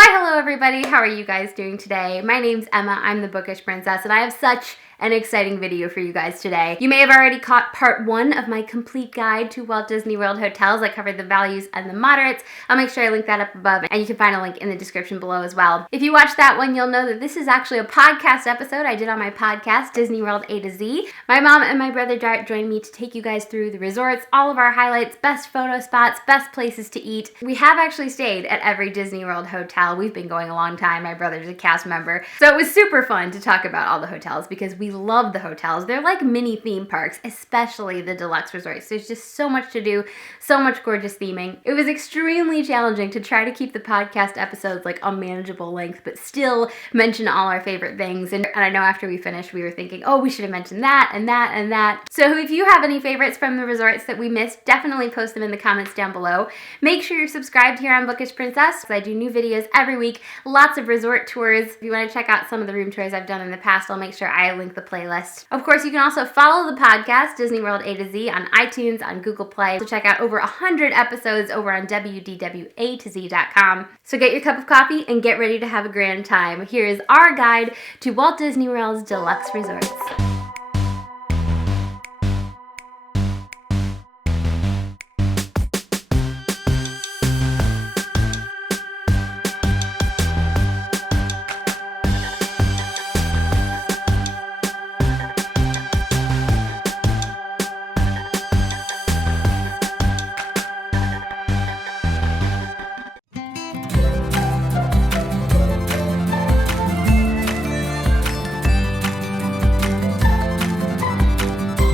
Why, hello everybody. How are you guys doing today? My name's Emma. I'm the Bookish Princess, and I have such an exciting video for you guys today. You may have already caught part 1 of my complete guide to Walt Disney World hotels. I covered the values and the moderates. I'll make sure I link that up above, and you can find a link in the description below as well. If you watch that one, you'll know that this is actually a podcast episode I did on my podcast, Disney World A to Z. My mom and my brother Dart joined me to take you guys through the resorts, all of our highlights, best photo spots, best places to eat. We have actually stayed at every Disney World hotel. We've been going a long time. My brother's a cast member. So it was super fun to talk about all the hotels because we love the hotels. They're like mini theme parks, especially the Deluxe Resorts. There's just so much to do, so much gorgeous theming. It was extremely challenging to try to keep the podcast episodes like a manageable length, but still mention all our favorite things. And I know after we finished, we were thinking, oh, we should have mentioned that and that and that. So if you have any favorites from the resorts that we missed, definitely post them in the comments down below. Make sure you're subscribed here on Bookish Princess. I do new videos every week, lots of resort tours. If you want to check out some of the room tours I've done in the past, I'll make sure I link the playlist. Of course, you can also follow the podcast, Disney World A to Z, on iTunes, on Google Play. So check out over 100 episodes over on wdwatoz.com. So get your cup of coffee and get ready to have a grand time. Here is our guide to Walt Disney World's Deluxe Resorts.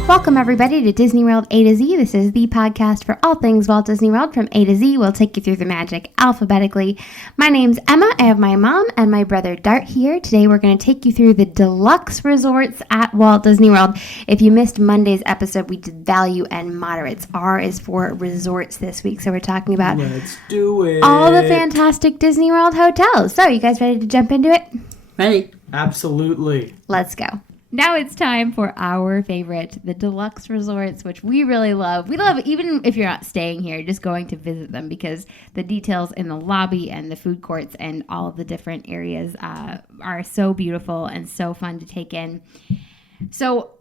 Welcome everybody to Disney World A to Z. This is the podcast for all things Walt Disney World from A to Z. We'll take you through the magic alphabetically. My name's Emma. I have my mom and my brother Dart here. Today we're going to take you through the Deluxe Resorts at Walt Disney World. If you missed Monday's episode, we did value and moderates. R is for resorts this week. So we're talking about Let's do it. all the fantastic Disney World hotels. So you guys ready to jump into it? Hey, absolutely. Let's go. Now it's time for our favorite, the Deluxe Resorts, which we really love. We love, even if you're not staying here, just going to visit them because the details in the lobby and the food courts and all of the different areas are so beautiful and so fun to take in. So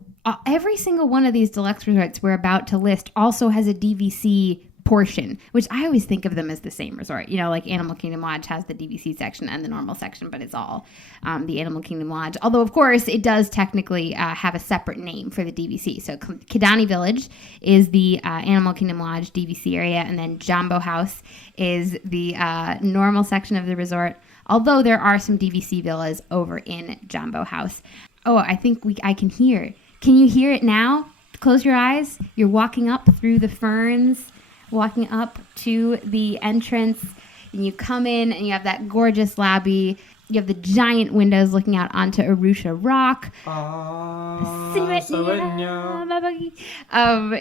every single one of these Deluxe Resorts we're about to list also has a DVC portion, which I always think of them as the same resort. You know, like Animal Kingdom Lodge has the DVC section and the normal section, but it's all the Animal Kingdom Lodge. Although, of course, it does technically have a separate name for the DVC. So Kidani Village is the Animal Kingdom Lodge DVC area, and then Jambo House is the normal section of the resort, although there are some DVC villas over in Jambo House. Oh, I think I can hear. Can you hear it now? Close your eyes. You're walking up through the ferns, walking up to the entrance, and you come in and you have that gorgeous lobby. You have the giant windows looking out onto Arusha Rock.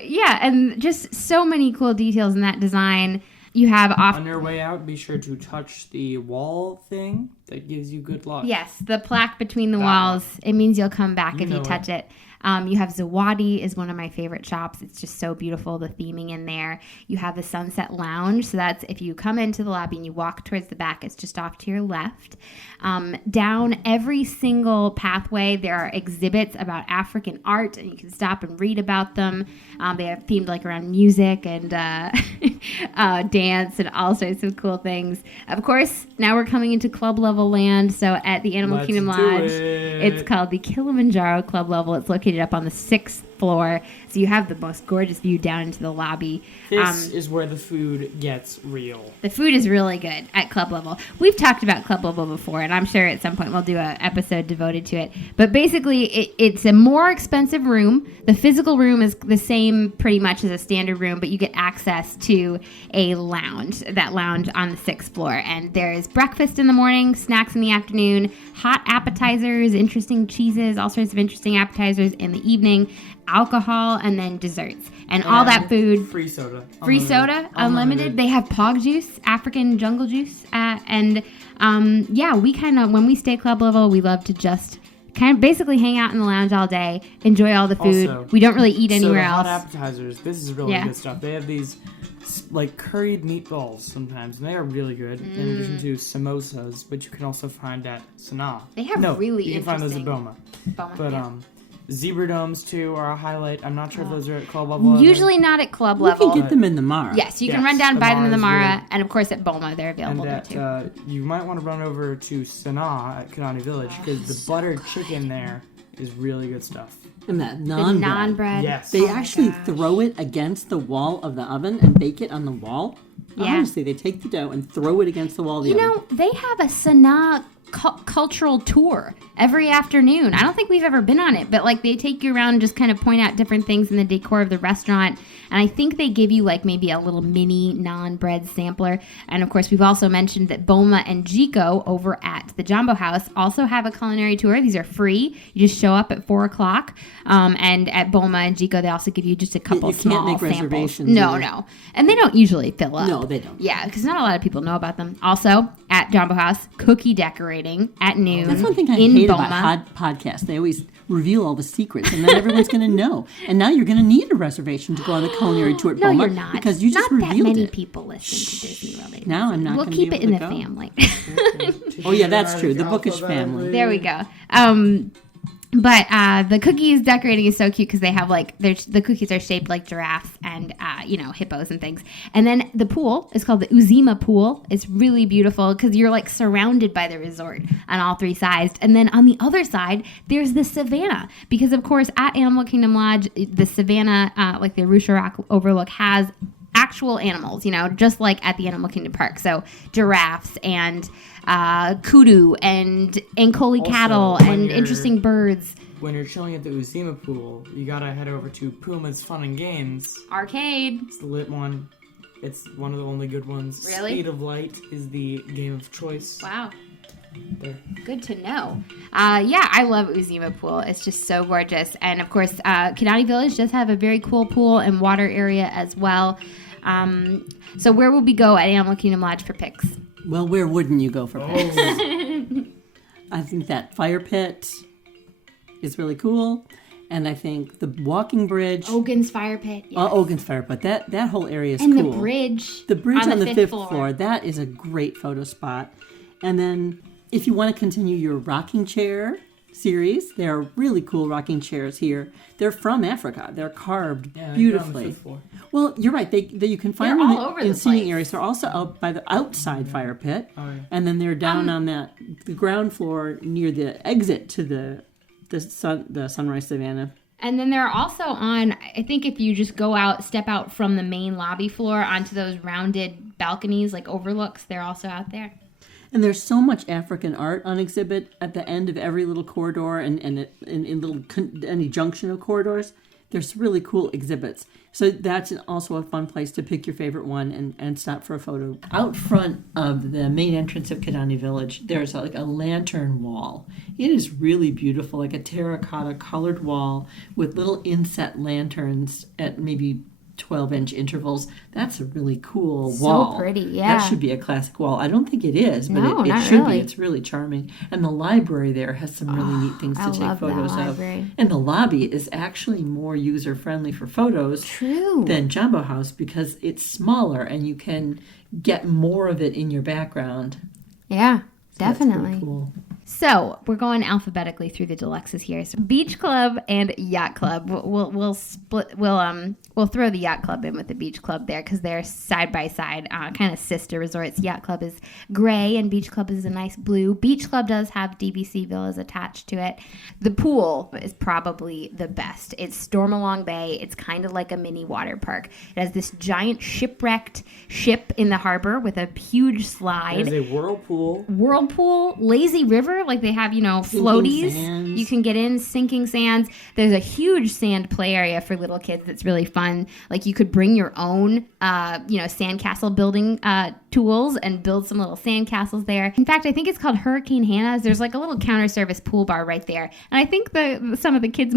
Yeah, and just so many cool details in that design. You have on your way out, be sure to touch the wall thing that gives you good luck. Yes, the plaque between the walls. It means you'll come back if you touch it. You have Zawadi is one of my favorite shops. It's just so beautiful, the theming in there. You have the Sunset Lounge. So that's if you come into the lobby and you walk towards the back, it's just off to your left. Down every single pathway, there are exhibits about African art, and you can stop and read about them. They have themed like around music and dance and all sorts of cool things. Of course, now we're coming into club level land. So at the Animal Kingdom Lodge, it's called the Kilimanjaro Club Level. It's located up on the 6th floor, so you have the most gorgeous view down into the lobby. This is where the food gets real. The food is really good at club level. We've talked about club level before, and I'm sure at some point we'll do an episode devoted to it. But basically, it's a more expensive room. The physical room is the same pretty much as a standard room, but you get access to a lounge, that lounge on the 6th floor. And there's breakfast in the morning, snacks in the afternoon, hot appetizers, interesting cheeses, all sorts of interesting appetizers in the evening, alcohol, and then desserts. And all that food. Free soda. Free soda, unlimited. They have Pog juice, African jungle juice. Yeah, we kind of, when we stay club level, we love to just kind of basically hang out in the lounge all day, enjoy all the food. Also, we don't really eat anywhere so the else. hot appetizers, this is really good stuff. They have these like curried meatballs sometimes, and they are really good. In addition to samosas, which you can also find at Sanaa. They have really you can find those at interesting- Boma. But yeah. zebra domes too are a highlight. I'm not sure if those are at club level. Usually not at club You level. can get them in the Mara. Yes, you can run down and buy them in the Mara's Mara, really- and of course at Boma they're available And there too. you might want to run over to Sanaa at Kidani Village because the buttered chicken there is really good stuff. And that The naan naan bread. bread. Yes. They Oh my actually gosh. throw it against the wall of the oven and bake it on the wall. Yeah. Honestly, they take the dough and throw it against the wall of the You oven. know, they have a Sanaa cultural tour every afternoon. I don't think we've ever been on it, but like they take you around and just kind of point out different things in the decor of the restaurant. And I think they give you like maybe a little mini naan bread sampler. And of course, we've also mentioned that Boma and Jico over at the Jambo House also have a culinary tour. These are free. You just show up at 4 o'clock. And at Boma and Jico, they also give you just a couple You can't small make samples. reservations No, either. no. And they don't usually fill up. No, they don't. Yeah, because not a lot of people know about them. Also, at Jambo House, cookie decorating at noon. That's one thing I in hate Boma. about podcasts. They always reveal all the secrets, and then everyone's going to know. And now you're going to need a reservation to go on the culinary tour at No, Boma you're not. because you just not that revealed many it. people listen to Disney World. Now I'm not We'll gonna keep be it able in to the go. family. Oh yeah, that's true. The bookish family. There we go. But the cookies decorating is so cute because they have like the cookies are shaped like giraffes and hippos and things. And then the pool is called the Azima Pool. It's really beautiful because you're like surrounded by the resort on all three sides. And then on the other side, there's the savannah because of course at Animal Kingdom Lodge, the savannah, like the Arusha Rock Overlook has actual animals, just like at the Animal Kingdom Park. So giraffes and kudu and Ankoli Also, cattle when and you're- interesting birds. When you're chilling at the Azima Pool, you gotta head over to Puma's Fun and Games. Arcade. It's the lit one. It's one of the only good ones. Really? Speed of Light is the game of choice. Wow. There. Good to know. I love Azima Pool. It's just so gorgeous. And of course, Kidani Village does have a very cool pool and water area as well. So where will we go at Animal Kingdom Lodge for pics? Well, where wouldn't you go for pics? Oh, I think that fire pit is really cool, and I think the walking bridge. Ogan's Fire Pit. Yes. Ogan's fire pit. That whole area is and cool. the bridge. The bridge on the fifth floor. floor. That is a great photo spot. And then if you want to continue your rocking chair series, there are really cool rocking chairs here. They're from Africa. They're carved yeah, they're on the beautifully. fifth floor. Well, you're right. They you can find They're them all over in the seating place. areas. They're also out by the outside fire pit, Oh, yeah. and then they're down on the ground floor near the exit to the Sunrise Savannah. And then they're also on, I think if you just step out from the main lobby floor onto those rounded balconies, like overlooks, they're also out there. And there's so much African art on exhibit at the end of every little corridor and in little any junction of corridors. There's really cool exhibits. So that's also a fun place to pick your favorite one and stop for a photo. Out front of the main entrance of Kidani Village, there's like a lantern wall. It is really beautiful, like a terracotta colored wall with little inset lanterns at maybe 12-inch intervals. That's a really cool wall. So pretty, yeah. That should be a classic wall. I don't think it is, but No, it not should really. be. It's really charming. And the library there has some really neat things I to take love that photos of. library. And the lobby is actually more user-friendly for photos True. than Jambo House because it's smaller and you can get more of it in your background. Yeah, That's pretty definitely. cool. So we're going alphabetically through the deluxes here. So Beach Club and Yacht Club. We'll split. We'll throw the Yacht Club in with the Beach Club there because they're side by side, kind of sister resorts. Yacht Club is gray and Beach Club is a nice blue. Beach Club does have DVC villas attached to it. The pool is probably the best. It's Stormalong Bay. It's kind of like a mini water park. It has this giant shipwrecked ship in the harbor with a huge slide. There's a whirlpool. Whirlpool, lazy river, like they have, floaties. sands. You can get in, sinking sands. There's a huge sand play area for little kids that's really fun. Like you could bring your own, sandcastle building tools and build some little sandcastles there. In fact, I think it's called Hurricane Hannah's. There's like a little counter service pool bar right there. And I think some of the kids'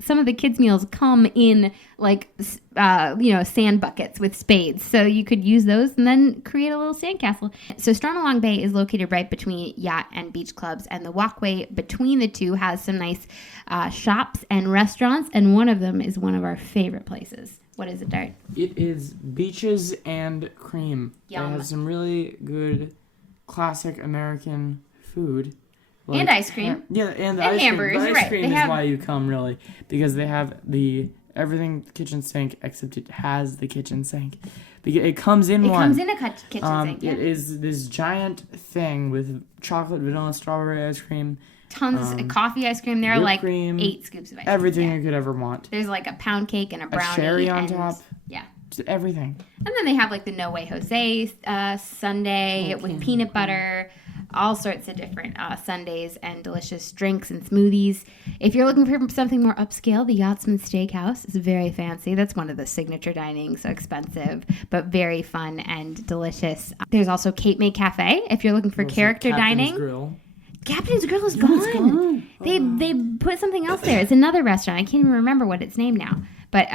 some of the kids' meals come in like, sand buckets with spades. So you could use those and then create a little sandcastle. So Stormalong Bay is located right between yacht and beach clubs, and the walkway between the two has some nice shops and restaurants, and one of them is one of our favorite places. What is it, Dart? It is Beaches and Cream. Yum. It has some really good classic American food. And ice cream. Yeah, and the and ice hamburgers. cream. The ice Right. cream is why you come, really, because they have everything kitchen sink, except it has the kitchen sink. Because it comes in one. It comes in a kitchen sink. Yeah. It is this giant thing with chocolate, vanilla, strawberry ice cream. Tons of coffee ice cream. There are like cream, 8 scoops of ice cream. Everything you could ever want. There's like a pound cake and a brownie. A cherry on and, top. Yeah. Just everything. And then they have like the No Way Jose sundae with peanut butter, all sorts of different sundaes and delicious drinks and smoothies. If you're looking for something more upscale, the Yachtsman Steakhouse is very fancy. That's one of the signature dining, so expensive, but very fun and delicious. There's also Cape May Cafe if you're looking for character dining. Grill. Captain's Grill is gone. They put something else there. It's another restaurant. I can't even remember what it's named now. But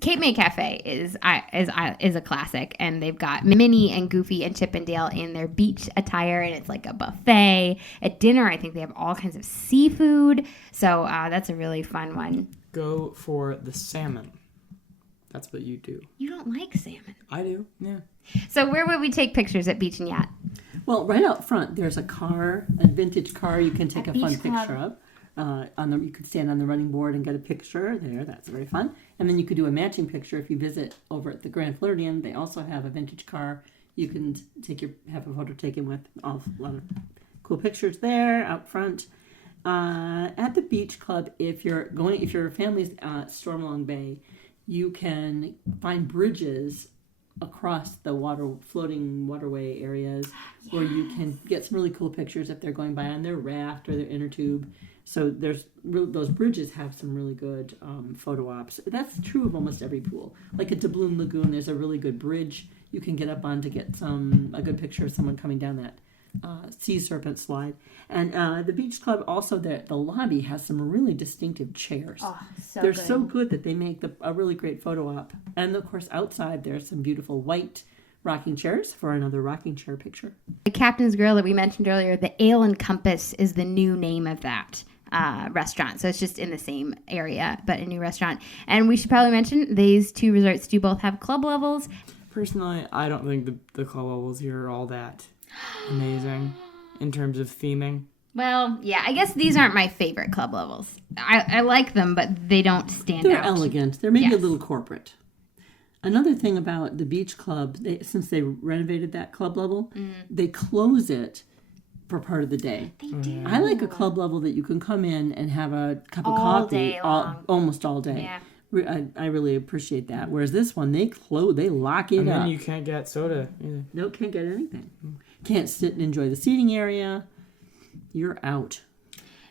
Cape May Cafe is a classic, and they've got Minnie and Goofy and Chip and Dale in their beach attire, and it's like a buffet. At dinner, I think they have all kinds of seafood, so that's a really fun one. Go for the salmon. That's what you do. You don't like salmon. I do, yeah. So where would we take pictures at Beach and Yacht? Well, right out front, there's a vintage car you can take a fun picture of. You could stand on the running board and get a picture there. That's very fun. And then you could do a matching picture if you visit over at the Grand Floridian. They also have a vintage car. You can have a photo taken with a lot of cool pictures there out front. At the beach club, if your family's at Stormalong Bay, you can find bridges across the floating waterway areas where you can get some really cool pictures if they're going by on their raft or their inner tube. So those bridges have some really good photo ops. That's true of almost every pool. Like at Doubloon Lagoon, there's a really good bridge you can get up on to get a good picture of someone coming down that sea serpent slide. And the beach club also, the lobby has some really distinctive chairs. Oh, They're so good that they make a really great photo op. And of course, outside there's some beautiful white rocking chairs for another rocking chair picture. The Captain's Grill that we mentioned earlier, the Ale and Compass is the new name of that restaurant. So it's just in the same area, but a new restaurant. And we should probably mention these two resorts do both have club levels. Personally, I don't think the club levels here are all that amazing in terms of theming. Well, yeah, I guess these aren't my favorite club levels. I like them, but they don't stand out. They're elegant. They're maybe a little corporate. Another thing about the beach club, since they renovated that club level, they close it for part of the day. They do. I like a club level that you can come in and have a cup of All coffee day long. almost all day. Yeah. I really appreciate that. Whereas this one, they lock it and up. then you can't get soda either. No, can't get anything. Can't sit and enjoy the seating area. You're out.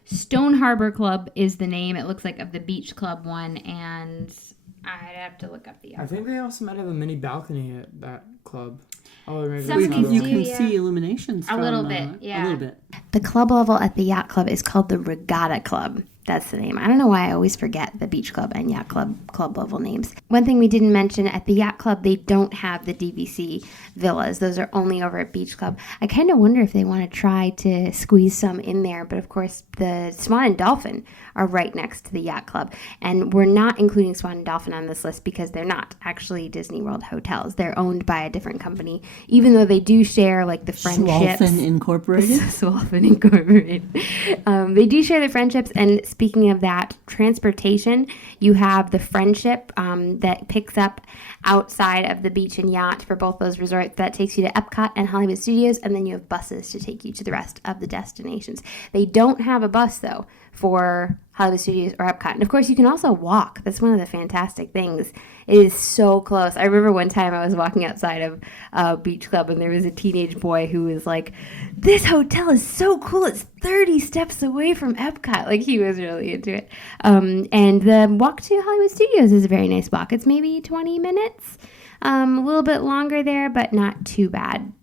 Stone Harbor Club is the name, it looks like, of the beach club one, and I'd have to look up the other. I think they also might have a mini balcony at that club. Oh, maybe Some of these You do, can see illuminations a little bit, yeah. A little bit. The club level at the yacht club is called the Regatta Club. That's the name. I don't know why I always forget the beach club and yacht club level names. One thing we didn't mention, at the yacht club, they don't have the DVC villas. Those are only over at beach club. I kind of wonder if they want to try to squeeze some in there. But of course, the Swan and Dolphin are right next to the yacht club. And we're not including Swan and Dolphin on this list because they're not actually Disney World hotels. They're owned by a different company, even though they do share like the friendships. Swolfen Incorporated. Swolfen Incorporated. They do share the friendships. And speaking of that, transportation, you have the Friendship that picks up outside of the beach and yacht for both those resorts. That takes you to Epcot and Hollywood Studios, and then you have buses to take you to the rest of the destinations. They don't have a bus, though, for Hollywood Studios or Epcot. And of course, you can also walk. That's one of the fantastic things. It is so close. I remember one time I was walking outside of Beach Club, and there was a teenage boy who was like, "This hotel is so cool. It's 30 steps away from Epcot." Like, he was really into it. And the walk to Hollywood Studios is a very nice walk. It's maybe 20 minutes. A little bit longer there, but not too bad.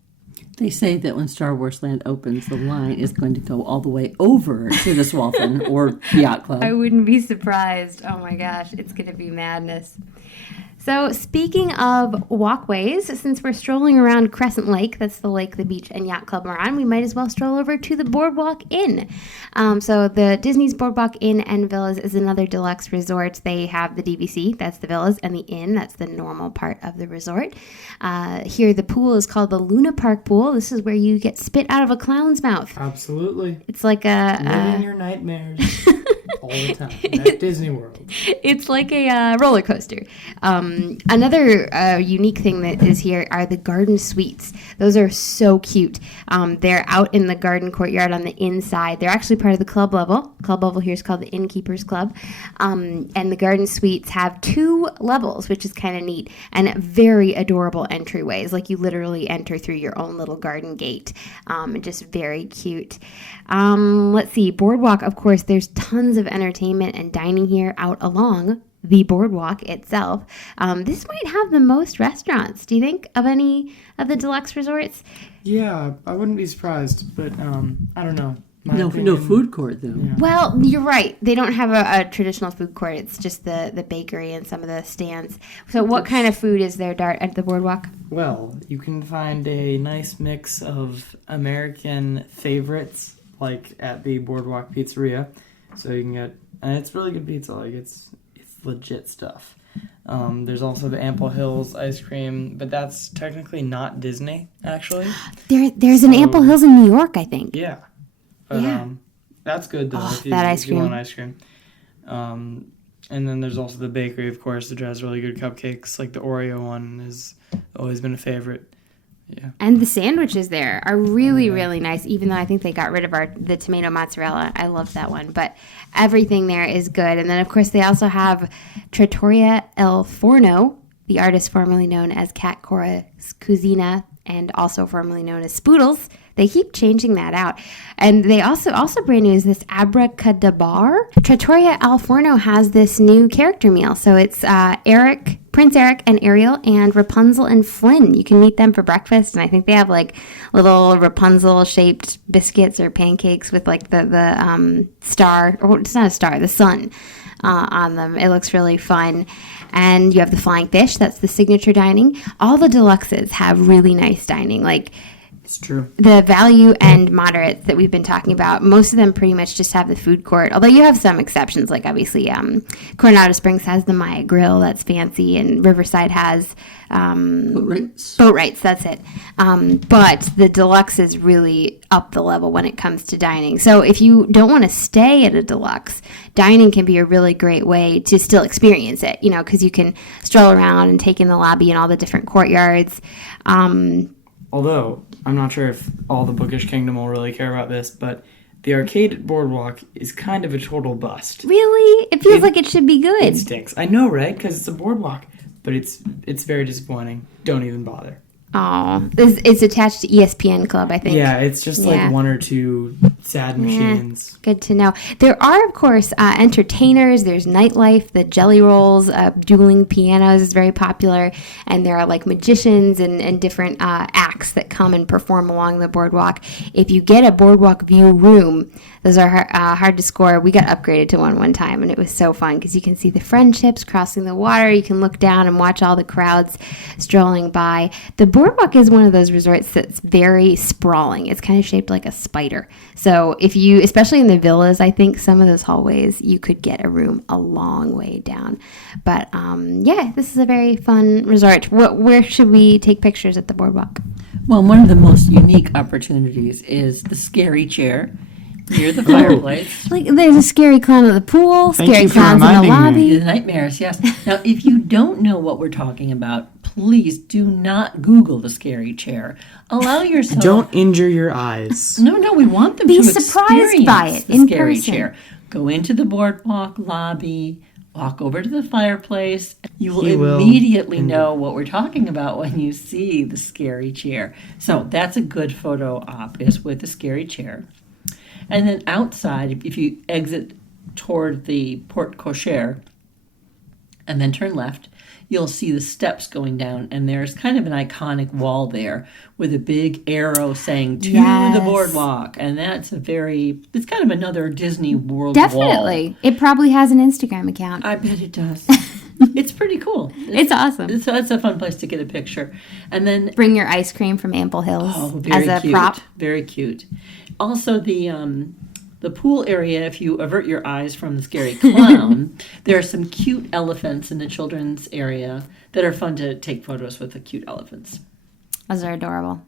They say that when Star Wars Land opens, the line is going to go all the way over to the Swalfin or Yacht Club. I wouldn't be surprised. Oh my gosh, it's going to be madness. So speaking of walkways, since we're strolling around Crescent Lake, that's the lake the beach and yacht club are on, we might as well stroll over to the BoardWalk Inn. So the Disney's BoardWalk Inn and Villas is another deluxe resort. They have the DVC, that's the villas, and the inn, that's the normal part of the resort. Here the pool is called the Luna Park Pool. This is where you get spit out of a clown's mouth. Absolutely. It's like living your nightmares all the time at Disney World. It's like a roller coaster. Another unique thing that is here are the garden suites. Those are so cute. They're out in the garden courtyard on the inside. They're actually part of the club level. Club level here is called the Innkeepers Club. And the garden suites have 2 levels, which is kind of neat, and very adorable entryways. Like you literally enter through your own little garden gate. Just very cute. Let's see. BoardWalk, of course, there's tons of entertainment and dining here out along the boardwalk itself. This might have the most restaurants, do you think, of any of the deluxe resorts? Yeah, I wouldn't be surprised, but I don't know. No food court, though. Yeah. Well, you're right. They don't have a traditional food court. It's just the bakery and some of the stands. So what kind of food is there, Dart, at the boardwalk? Well, you can find a nice mix of American favorites, like at the Boardwalk Pizzeria. So you can get, and it's really good pizza. Like it's legit stuff. There's also the Ample Hills ice cream, but that's technically not Disney, actually. There's an Ample Hills in New York, I think. Yeah. But, that's good, though, if you want ice cream. And then there's also the bakery, of course, which has really good cupcakes. Like the Oreo one has always been a favorite. Yeah. And the sandwiches there are really, really nice, even though I think they got rid of the tomato mozzarella. I love that one. But everything there is good. And then, of course, they also have Trattoria El Forno, the artist formerly known as Cat Cora's Cucina and also formerly known as Spoodles. They keep changing that out. And they also brand new is this Abracadabar. Trattoria Al Forno has this new character meal. So it's Prince Eric and Ariel and Rapunzel and Flynn. You can meet them for breakfast. And I think they have like little Rapunzel-shaped biscuits or pancakes with like the star, or it's not a star, the sun on them. It looks really fun. And you have the Flying Fish. That's the signature dining. All the deluxes have really nice dining. Like, it's true. The value and moderates that we've been talking about, most of them pretty much just have the food court. Although you have some exceptions, like obviously Coronado Springs has the Maya Grill, that's fancy, and Riverside has Boat Rights, that's it. But the deluxe is really up the level when it comes to dining. So if you don't want to stay at a deluxe, dining can be a really great way to still experience it, you know, because you can stroll around and take in the lobby and all the different courtyards. Although, I'm not sure if all the Bookish Kingdom will really care about this, but the arcade at BoardWalk is kind of a total bust. Really? It feels like it should be good. It stinks. I know, right? Because it's a BoardWalk. But it's very disappointing. Don't even bother. Oh, it's attached to ESPN Club, I think. Yeah, it's just like 1 or 2 sad machines. Good to know. There are, of course, entertainers. There's nightlife. The Jelly Rolls, dueling pianos is very popular. And there are like magicians and different acts that come and perform along the boardwalk. If you get a boardwalk view room, those are hard to score. We got upgraded to one time, and it was so fun because you can see the friendships crossing the water. You can look down and watch all the crowds strolling by. The boardwalk is one of those resorts that's very sprawling. It's kind of shaped like a spider. So if you, especially in the villas, I think some of those hallways, you could get a room a long way down. But this is a very fun resort. Where should we take pictures at the boardwalk? Well, one of the most unique opportunities is the scary chair near the fireplace. Like there's a scary clown at the pool, scary clowns in the lobby. The nightmares, yes. Now, if you don't know what we're talking about, please do not Google the scary chair. Allow yourself. Don't injure your eyes. No, we want them be to surprised by it the in scary person. Chair. Go into the boardwalk lobby. Walk over to the fireplace. You will immediately know what we're talking about when you see the scary chair. So that's a good photo op, is with the scary chair. And then outside, if you exit toward the porte cochere, and then turn left, you'll see the steps going down, and there's kind of an iconic wall there with a big arrow saying "To the Boardwalk," and it's kind of another Disney World Definitely. wall. It probably has an Instagram account. I bet it does. It's pretty cool. It's awesome. It's a fun place to get a picture. And then Bring your ice cream from Ample Hills as a cute. prop. Very cute. Also, the pool area, if you avert your eyes from the scary clown, there are some cute elephants in the children's area that are fun to take photos with the cute elephants. Those are adorable.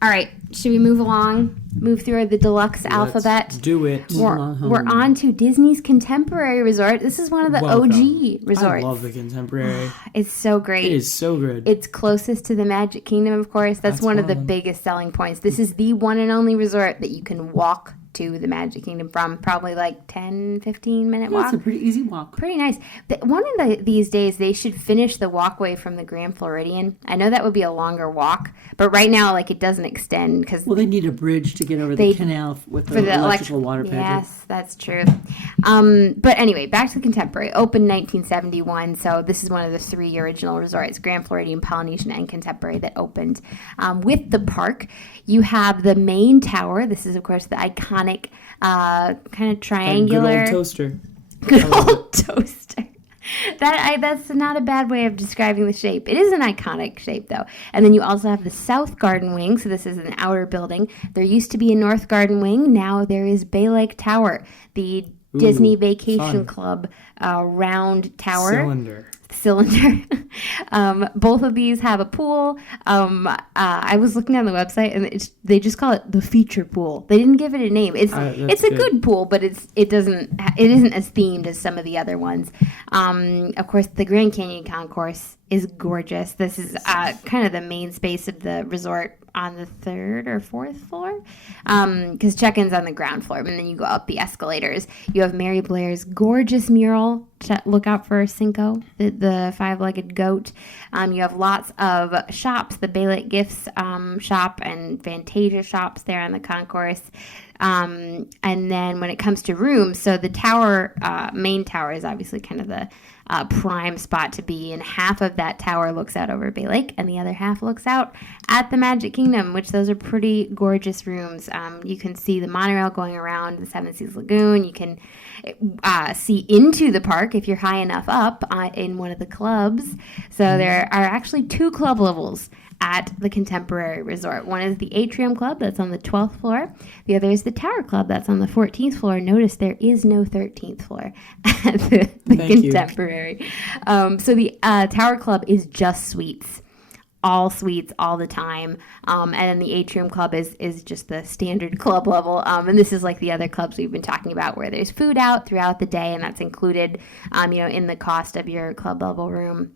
All right, should we move along? Move through the deluxe alphabet? Do it. We're on to Disney's Contemporary Resort. This is one of the OG resorts. I love the Contemporary. It's so great. It is so good. It's closest to the Magic Kingdom, of course. That's one of the biggest selling points. This is the one and only resort that you can walk to the Magic Kingdom from. Probably like 10, 15-minute walk. It's a pretty easy walk. Pretty nice. One of these days, they should finish the walkway from the Grand Floridian. I know that would be a longer walk, but right now, like, it doesn't extend because they need a bridge to get over the canal with the electrical water paper. Yes, that's true. But anyway, back to the Contemporary. Opened 1971, so this is one of the 3 original resorts, Grand Floridian, Polynesian, and Contemporary, that opened. With the park, you have the main tower. This is, of course, the iconic kind of triangular. Good old toaster. Good old toaster. That's not a bad way of describing the shape. It is an iconic shape, though. And then you also have the South Garden Wing. So this is an outer building. There used to be a North Garden Wing. Now there is Bay Lake Tower, the Disney Vacation Club round tower. Cylinder. Both of these have a pool. I was looking on the website, and they just call it the feature pool. They didn't give it a name. It's a good pool, but it isn't as themed as some of the other ones. Of course, the Grand Canyon Concourse is gorgeous. This is kind of the main space of the resort on the 3rd or 4th floor, because check-in's on the ground floor, and then you go up the escalators. You have Mary Blair's gorgeous mural. Look out for Cinco, the 5-legged goat. You have lots of shops, the Bay Lake Gifts shop and Fantasia shops there on the concourse. And then when it comes to rooms, so the tower, main tower is obviously kind of the prime spot to be, and half of that tower looks out over Bay Lake, and the other half looks out at the Magic Kingdom, which those are pretty gorgeous rooms. You can see the monorail going around the Seven Seas Lagoon. You can see into the park if you're high enough up in one of the clubs. So there are actually 2 club levels at the Contemporary Resort. One is the Atrium Club, that's on the 12th floor. The other is the Tower Club, that's on the 14th floor. Notice there is no 13th floor at the Contemporary. So the Tower Club is just suites. All suites all the time. And then the Atrium Club is just the standard club level. And this is like the other clubs we've been talking about, where there's food out throughout the day, and that's included in the cost of your club level room.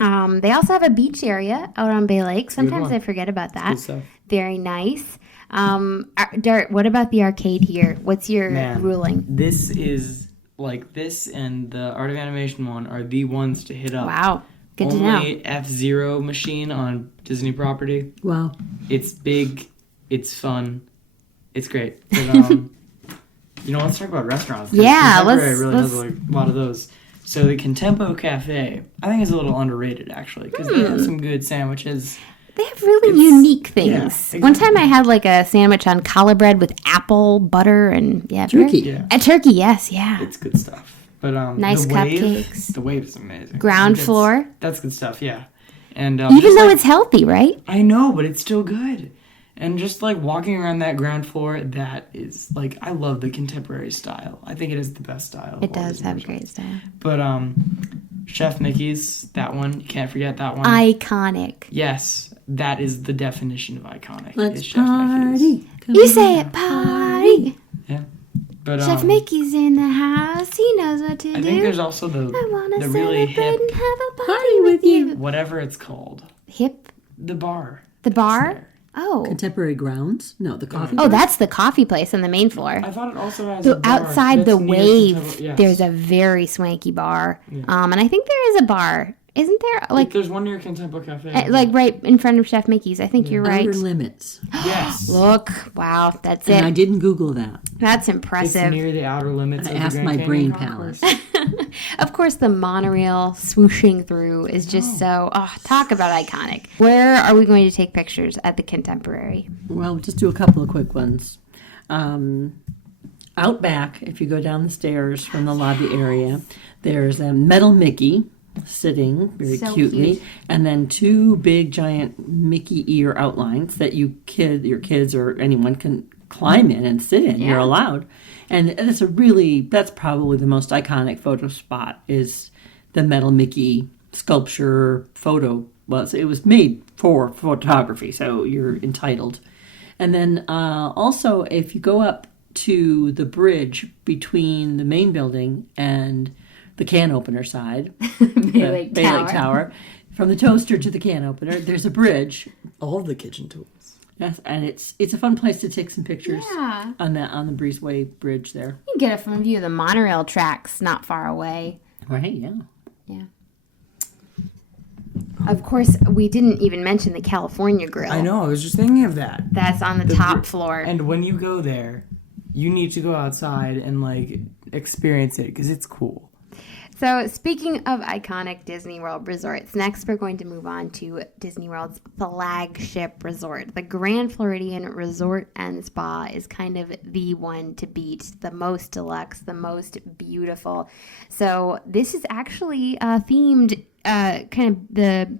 They also have a beach area out on Bay Lake. Sometimes I forget about that. Very nice. Dart, what about the arcade here? What's your ruling? This is like this and the Art of Animation one are the ones to hit up. Wow. Good to know. Only F-Zero machine on Disney property. Wow. It's big. It's fun. It's great. But, let's talk about restaurants. Yeah, let's has a lot of those. So the Contempo Cafe, I think, is a little underrated, actually, because they have some good sandwiches. They have really unique things. Yeah, exactly. One time I had like a sandwich on challah bread with apple, butter, and turkey. Turkey, yes, yeah. It's good stuff. But nice cupcakes. The wave is amazing. Ground floor. That's good stuff, yeah. And even though it's healthy, right? I know, but it's still good. And just like walking around that ground floor, that is like, I love the Contemporary style. I think it is the best style. It does have great style. But Chef Mickey's, that one, you can't forget that one. Iconic. Yes, that is the definition of iconic. Let's Chef party. You say it, party. Yeah. But Chef Mickey's in the house. He knows what to do. I think there's also the really hip and have a party with you. Whatever it's called. Hip? The bar. The bar? Oh. Contemporary Grounds? No, the coffee bar. Oh, that's the coffee place on the main floor. I thought it also has a bar. Outside the Wave, there's a very swanky bar. Yeah. And I think there is a bar. Isn't there? Like, there's one near Contempo Cafe. Like right in front of Chef Mickey's. I think you're right. Outer Limits. Yes. Look. Wow. That's and I didn't Google that. That's impressive. It's near the Outer Limits. I asked my brain palace. Of course, the monorail swooshing through is just talk about iconic. Where are we going to take pictures at the Contemporary? Well, just do a couple of quick ones. Out back, if you go down the stairs from the lobby area, there's a metal Mickey sitting very cutely, and then 2 big giant Mickey ear outlines that your kids or anyone can climb in and sit in. You're allowed. And that's probably the most iconic photo spot is the metal Mickey sculpture photo. Well, it was made for photography, so you're entitled. And then also, if you go up to the bridge between the main building and the can opener side, Bay Lake Tower, from the toaster to the can opener, there's a bridge. All the kitchen tools. Yes, and it's a fun place to take some pictures on the Breezeway Bridge there. You can get a fun view of the monorail tracks not far away. Right, yeah. Yeah. Of course, we didn't even mention the California Grill. I know, I was just thinking of that. That's on the top floor. And when you go there, you need to go outside and, like, experience it, because it's cool. So, speaking of iconic Disney World resorts, next we're going to move on to Disney World's flagship resort. The Grand Floridian Resort and Spa is kind of the one to beat, the most deluxe, the most beautiful. So, this is actually themed, kind of the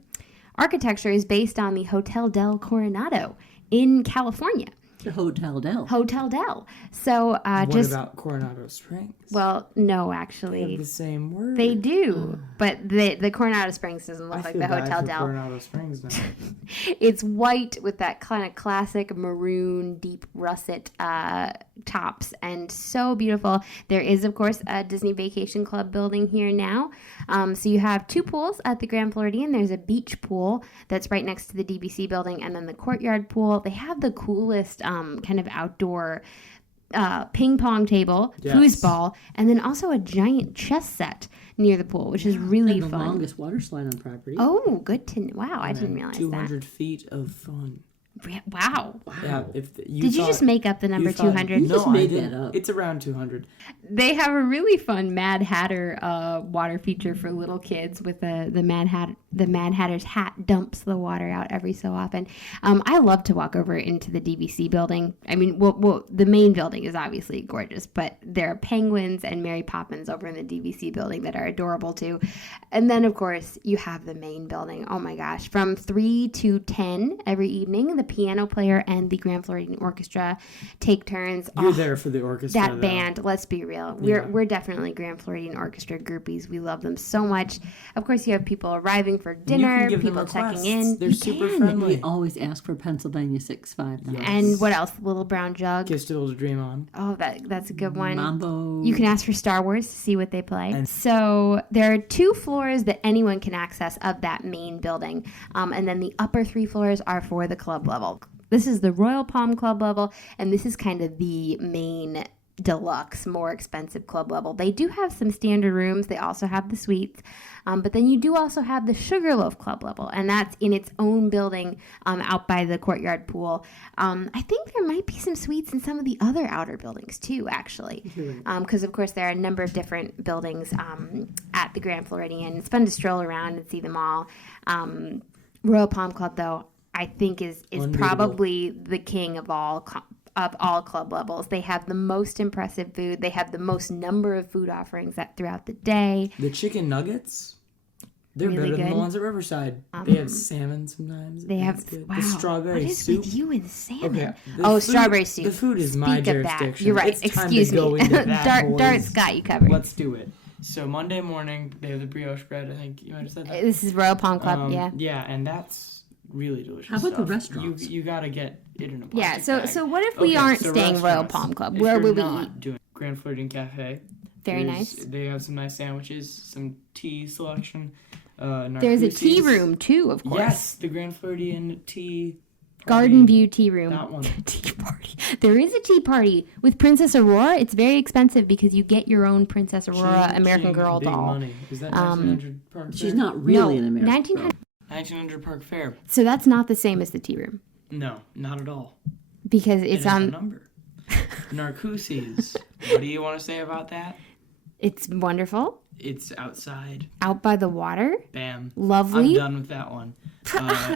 architecture is based on the Hotel del Coronado in California. Hotel Del. Hotel Del. So what about Coronado Springs? Well, no, They actually. have the same word. They do, but the Coronado Springs doesn't look like the Hotel Del. Coronado Springs now. It's white with that kind of classic maroon, deep russet tops, and so beautiful. There is, of course, a Disney Vacation Club building here now. So you have 2 pools at the Grand Floridian. There's a beach pool that's right next to the DVC building, and then the courtyard pool. They have the coolest kind of outdoor ping pong table, foosball, and then also a giant chess set near the pool, which is really and the fun. longest water slide on property. Oh, good to know. Wow, I didn't realize 200 feet of fun. Wow. Yeah, Did you just make up the number 200? You just made that up. It's around 200. They have a really fun Mad Hatter water feature for little kids with the Mad Hatter's hat dumps the water out every so often. I love to walk over into the DVC building. I mean, well, the main building is obviously gorgeous, but there are penguins and Mary Poppins over in the DVC building that are adorable too. And then, of course, you have the main building. Oh my gosh. From 3 to 10 every evening, the piano player and the Grand Floridian Orchestra take turns. You're there for the orchestra, That though. band, let's be real. We're definitely Grand Floridian Orchestra groupies. We love them so much. Of course, you have people arriving for dinner, people checking in. They're super friendly. We always ask for Pennsylvania 6-5. Yes. And what else? Little Brown Jug. Kiss to Build a Dream On. Oh, that's a good one. Mambo. You can ask for Star Wars to see what they play. So there are 2 floors that anyone can access of that main building. And then the upper 3 floors are for the club level. This is the Royal Palm Club level, and this is kind of the main deluxe, more expensive club level. They do have some standard rooms. They also have the suites. But then you do also have the Sugarloaf Club level, and that's in its own building out by the courtyard pool. I think there might be some suites in some of the other outer buildings too, actually. Because, of course, there are a number of different buildings at the Grand Floridian. It's fun to stroll around and see them all. Royal Palm Club, though, I think is probably the king of all club levels. They have the most impressive food. They have the most number of food offerings throughout the day. The chicken nuggets, they're Really better than the good. ones at Riverside. They have salmon sometimes. They have the strawberry what is soup. with you and salmon? Okay, Strawberry soup. The food is my Speak of that. jurisdiction. You're right. It's time Excuse to go me. into that, Dart's got you covered. Let's do it. So Monday morning, they have the brioche bread. I think you might have said that. This is Royal Palm Club, yeah. Yeah, and that's really delicious. How about the stuff. restaurants? You gotta get it in a plastic Yeah, bag. so what if we aren't staying Royal restaurants, Palm Club? if Where you're would we not eat? doing Grand Floridian Cafe. Very There's- nice. They have some nice sandwiches, some tea selection. There's a tea narcooses. room too, of course. Yes, the Grand Floridian tea. Garden party. View Tea Room. That one. Tea party. There is a tea party with Princess Aurora. It's very expensive because you get your own Princess Aurora American Ching, Girl big doll. Money. Is that 1900 Park Fair? She's not really an American. 1900. 1900 Park Fair. So that's not the same as the tea room No, not at all. because It it's is a on. number. Narcooses. What do you want to say about that? It's wonderful. It's outside. Out by the water. Bam. Lovely. I'm done with that one.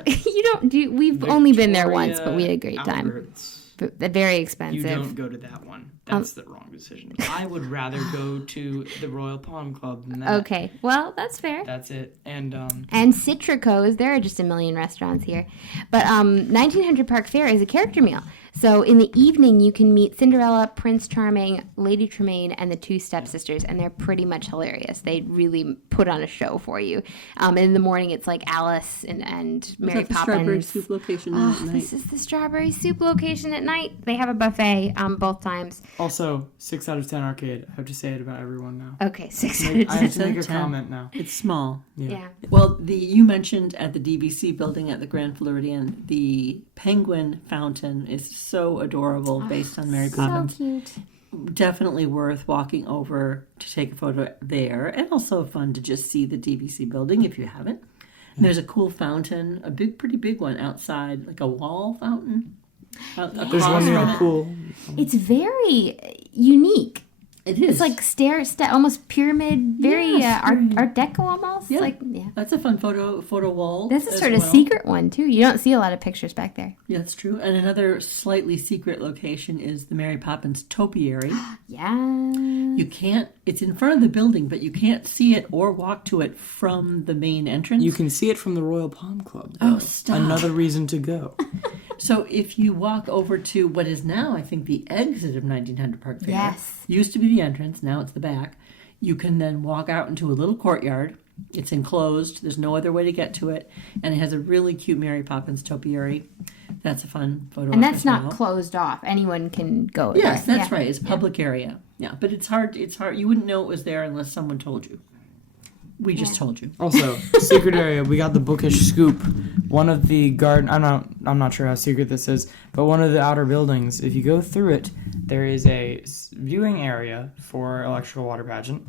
You don't do. We've only been there once, but we had a great time. Albert's. But very expensive. You don't go to that one. That's the wrong decision. I would rather go to the Royal Palm Club than that. Okay, well, that's fair. That's it. And Citrico's, there are just a million restaurants here. But 1900 Park Fair is a character meal. So in the evening, you can meet Cinderella, Prince Charming, Lady Tremaine, and the two stepsisters, and they're pretty much hilarious. They really put on a show for you. And in the morning, it's like Alice and Mary Poppins. The strawberry soup location at night. This is the strawberry soup location at night. They have a buffet both times. Also, 6 out of 10 arcade. I have to say it about everyone now. Okay, 6 out of 10. I have to make a comment now. It's small. Yeah. Well, you mentioned at the DVC building at the Grand Floridian, the penguin fountain is so adorable based on Mary Poppins. So cute. Definitely worth walking over to take a photo there, and also fun to just see the DVC building if you haven't. And there's a cool fountain, pretty big one outside, like a wall fountain. There's one near a pool. It's very unique. It is. It's like almost pyramid, very Art Deco almost. Yeah. Yeah. That's a fun photo wall. That's a as sort of well. secret one, too. You don't see a lot of pictures back there. Yeah, that's true. And another slightly secret location is the Mary Poppins Topiary. Yeah. It's in front of the building, but you can't see it or walk to it from the main entrance. You can see it from the Royal Palm Club. Oh, stop. Another reason to go. So if you walk over to what is now, I think, the exit of 1900 Park Fair. Yes. Used to be the entrance, now it's the back. You can then walk out into a little courtyard. It's enclosed. There's no other way to get to it. And it has a really cute Mary Poppins topiary. That's a fun photo. And that's as not well. closed off. Anyone can go Yes, there. that's right. It's a public area. Yeah, but it's hard. You wouldn't know it was there unless someone told you. We just told you. Also, secret area. We got the bookish scoop. One of the garden. I'm not sure how secret this is, but one of the outer buildings. If you go through it, there is a viewing area for electrical water pageant.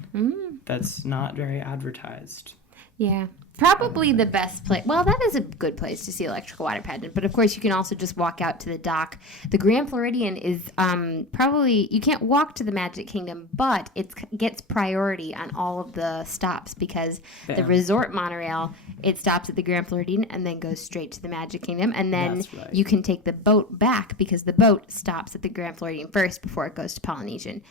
That's not very advertised. Yeah. Probably the best place. Well, that is a good place to see electrical water pageant. But of course, you can also just walk out to the dock. The Grand Floridian is probably, you can't walk to the Magic Kingdom, but it gets priority on all of the stops because the resort monorail, it stops at the Grand Floridian and then goes straight to the Magic Kingdom. And then you can take the boat back because the boat stops at the Grand Floridian first before it goes to Polynesian.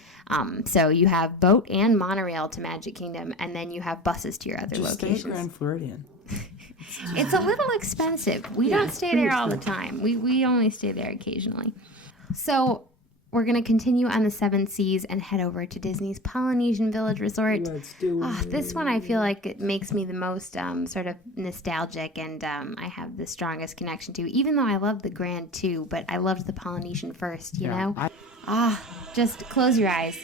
So you have boat and monorail to Magic Kingdom, and then you have buses to your other locations. Stay Grand Floridian. It's a little expensive. We don't stay there all the time. We only stay there occasionally. So we're going to continue on the Seven Seas and head over to Disney's Polynesian Village Resort. Let's do it. This one I feel like it makes me the most sort of nostalgic, and I have the strongest connection to, even though I love the Grand too, but I loved the Polynesian first, you know? Just close your eyes.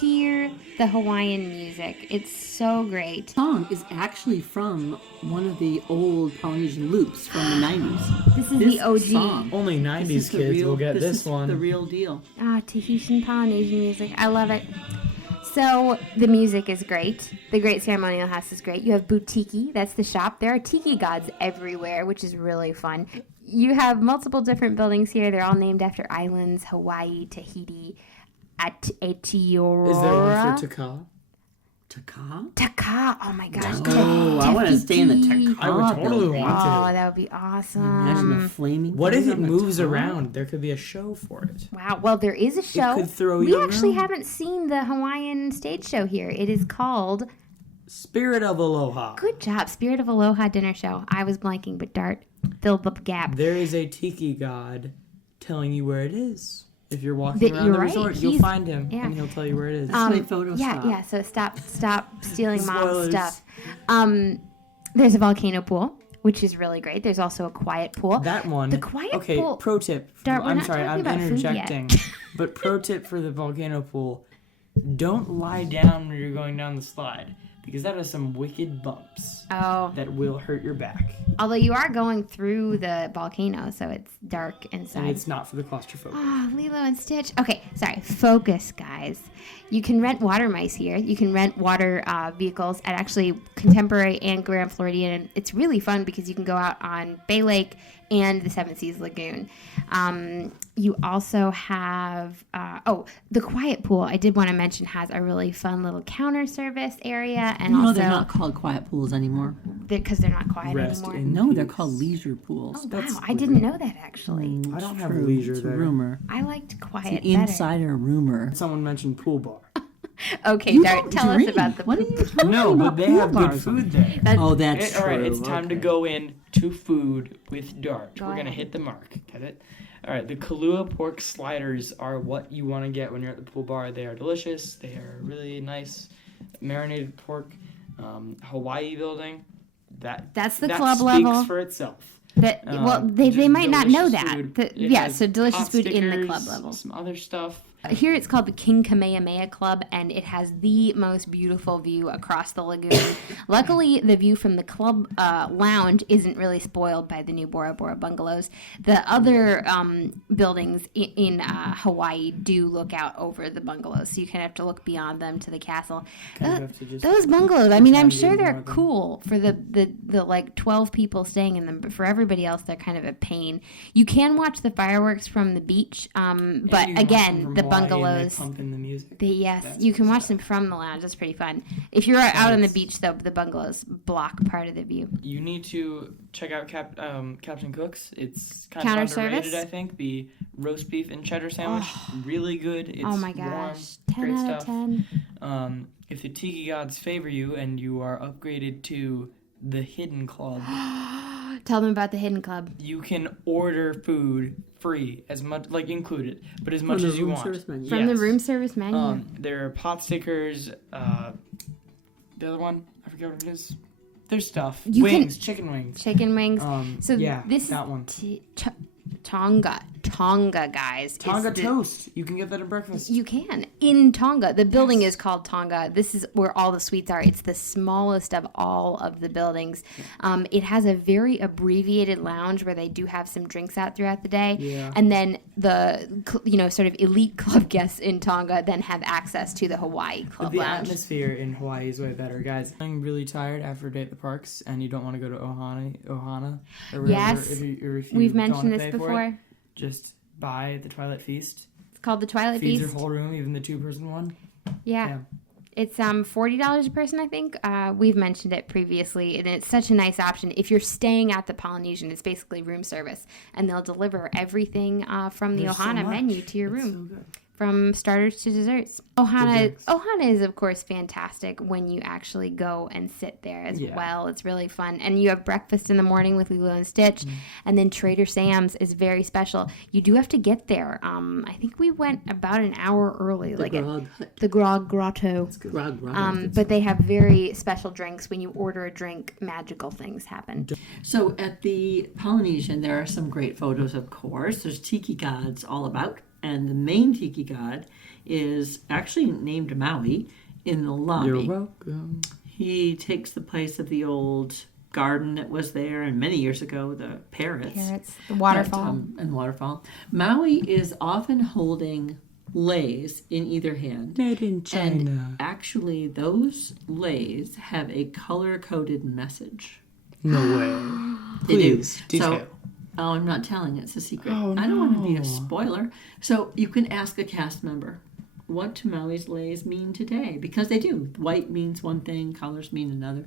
Hear the Hawaiian music. It's so great. The song is actually from one of the old Polynesian loops from the 90s. This is the OG. Song. Only 90s kids will get this one. The real deal. Tahitian Polynesian music. I love it. So the music is great. The Great Ceremonial House is great. You have Boutique. That's the shop. There are tiki gods everywhere, which is really fun. You have multiple different buildings here. They're all named after islands: Hawaii, Tahiti, Aotearoa. Is there one for Taka? Taka. Oh my gosh. Oh, I want to stay in the Tahiti. Taka. I would totally want to. Oh, that would be awesome. Imagine the flaming. What if thing it on the moves top. around? There could be a show for it. Wow. Well, there is a show. could throw we you actually around. haven't seen the Hawaiian stage show here. It is called Spirit of Aloha. Good job. Spirit of Aloha dinner show. I was blanking, but Dart filled the gap. There is a tiki god telling you where it is. If you're walking around you're the right. resort, you'll find him, yeah. and he'll tell you where it is. My photo stop. Yeah, so stop stealing mom's Spoilers. stuff. There's a volcano pool, which is really great. There's also a quiet pool. That one. The quiet okay, pool. pro tip. Dart, we're I'm not sorry, talking I'm about food yet. interjecting. But pro tip for the volcano pool: don't lie down when you're going down the slide, because that has some wicked bumps Oh, that will hurt your back, although you are going through the volcano, so it's dark and inside. it's not for the claustrophobic. Oh, Lilo and Stitch. Okay, sorry. Focus, guys. You can rent water mice here. You can rent water vehicles at actually Contemporary and Grand Floridian. And it's really fun because you can go out on Bay Lake and the Seven Seas Lagoon. You also have, the Quiet Pool, I did want to mention, has a really fun little counter service area. And No, also, they're not called quiet pools anymore. because they're not quiet Rest anymore. in No, they're peace. called leisure pools. Oh, That's wow, I didn't know that actually. I don't have True. leisure It's a there. rumor. I liked It's quiet an insider rumor. Someone mentioned pool bar. better. Okay, You Dart, don't tell us drink. about the What are you talking No, about? but they Pool have good bars. food there. Oh, that's All right, true. it's time to Okay. go in to food with Dart. Go We're going to ahead. hit the mark. Get it? All right, the Kahlua pork sliders are what you want to get when you're at the pool bar. They are delicious. They are really nice marinated pork. Hawaii building. That's the that club speaks level. for itself. They Just might not know delicious that. food. The- It yeah, has so delicious pot food in the stickers, club level. Some other stuff. Here it's called the King Kamehameha Club, and it has the most beautiful view across the lagoon. Luckily, the view from the club lounge isn't really spoiled by the new Bora Bora bungalows. The other buildings in Hawaii do look out over the bungalows, so you kind of have to look beyond them to the castle. Kind of have to just Those bungalows, I mean, I'm pretend to sure they're ignore them. cool for the like 12 people staying in them, but for everybody else, they're kind of a pain. You can watch the fireworks from the beach, but And you can watch them again, from the Hawaii and they bungalows. pump in the music. Yes, That's you can watch stuff. them from the lounge. That's pretty fun. If you're out on the Yes. beach, though, the bungalows block part of the view. You need to check out Captain Cook's. It's kind Counter of underrated, service? I think. The roast beef and cheddar sandwich, really good. It's Oh my warm, gosh, 10 great out stuff. of 10. If the Tiki Gods favor you and you are upgraded to the Hidden Club, Tell them about the Hidden Club. you can order food free, as much like included, but as much From the as you room want. service menu. From the Yes. room service menu. There are pot stickers. The other one, I forget what it is. There's stuff. You can- wings, chicken wings. Chicken wings. So yeah, this that one. Tonga, guys. Tonga is the- toast. You can get that at breakfast. You can. In Tonga. The building is called Tonga. This is where all the suites are. It's the smallest of all of the buildings. It has a very abbreviated lounge where they do have some drinks out throughout the day. Yeah. And then the, sort of elite club guests in Tonga then have access to the Hawaii But club the lounge. atmosphere in Hawaii is way better, guys. I'm really tired after a day at the parks, and you don't want to go to Ohana, or whatever. Yes. If you We've don't mentioned wanna this pay for it, before. just buy the Twilight Feast. It's called the Twilight Feeds Feast. your whole room, even the 2-person one. Yeah. It's $40 a person, I think. We've mentioned it previously, and it's such a nice option. If you're staying at the Polynesian, it's basically room service, and they'll deliver everything from the There's so Ohana much. menu to your It's room. so good. From starters to desserts. Desserts. Ohana is, of course, fantastic when you actually go and sit there as Yeah. well. It's really fun. And you have breakfast in the morning with Lilo and Stitch. Mm. And then Trader Sam's is very special. You do have to get there. I think we went about an hour early. The grog hut. The Grog Grotto. Grog grog. But they have very special drinks. When you order a drink, magical things happen. So at the Polynesian, there are some great photos, of course. There's tiki gods all about. And the main tiki god is actually named Maui in the lobby. You're welcome. He takes the place of the old garden that was there, and many years ago, the parrots. The waterfall. And waterfall. Maui is often holding leis in either hand. Made in China. And actually, those leis have a color-coded message. No way. They Please, do. detail. So, I'm not telling. It's a secret. Oh, I don't want to be no. a spoiler. So you can ask a cast member, what do Maui's leis mean today? Because they do. White means one thing, colors mean another.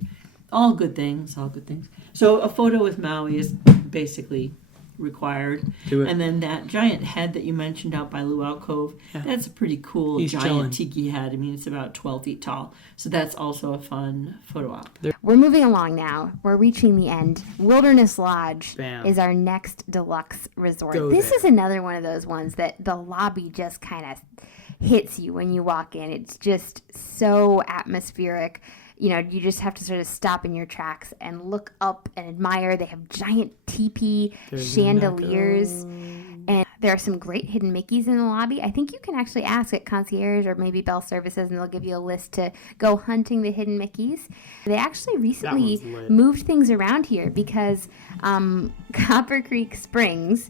All good things, all good things. So a photo with Maui is basically required. Do it. And then that giant head that you mentioned out by Luau Cove, Yeah. that's a pretty cool He's giant chilling. tiki head. I mean, it's about 12 feet tall. So that's also a fun photo op. We're moving along now. We're reaching the end. Wilderness Lodge Bam. is our next deluxe resort. Go This there. is another one of those ones that the lobby just kind of hits you when you walk in. It's just so atmospheric. You just have to sort of stop in your tracks and look up and admire. They have giant teepee There's chandeliers. Nako. And there are some great hidden Mickeys in the lobby. I think you can actually ask at concierge or maybe Bell Services, and they'll give you a list to go hunting the hidden Mickeys. They actually recently one's lit. moved things around here because Copper Creek Springs,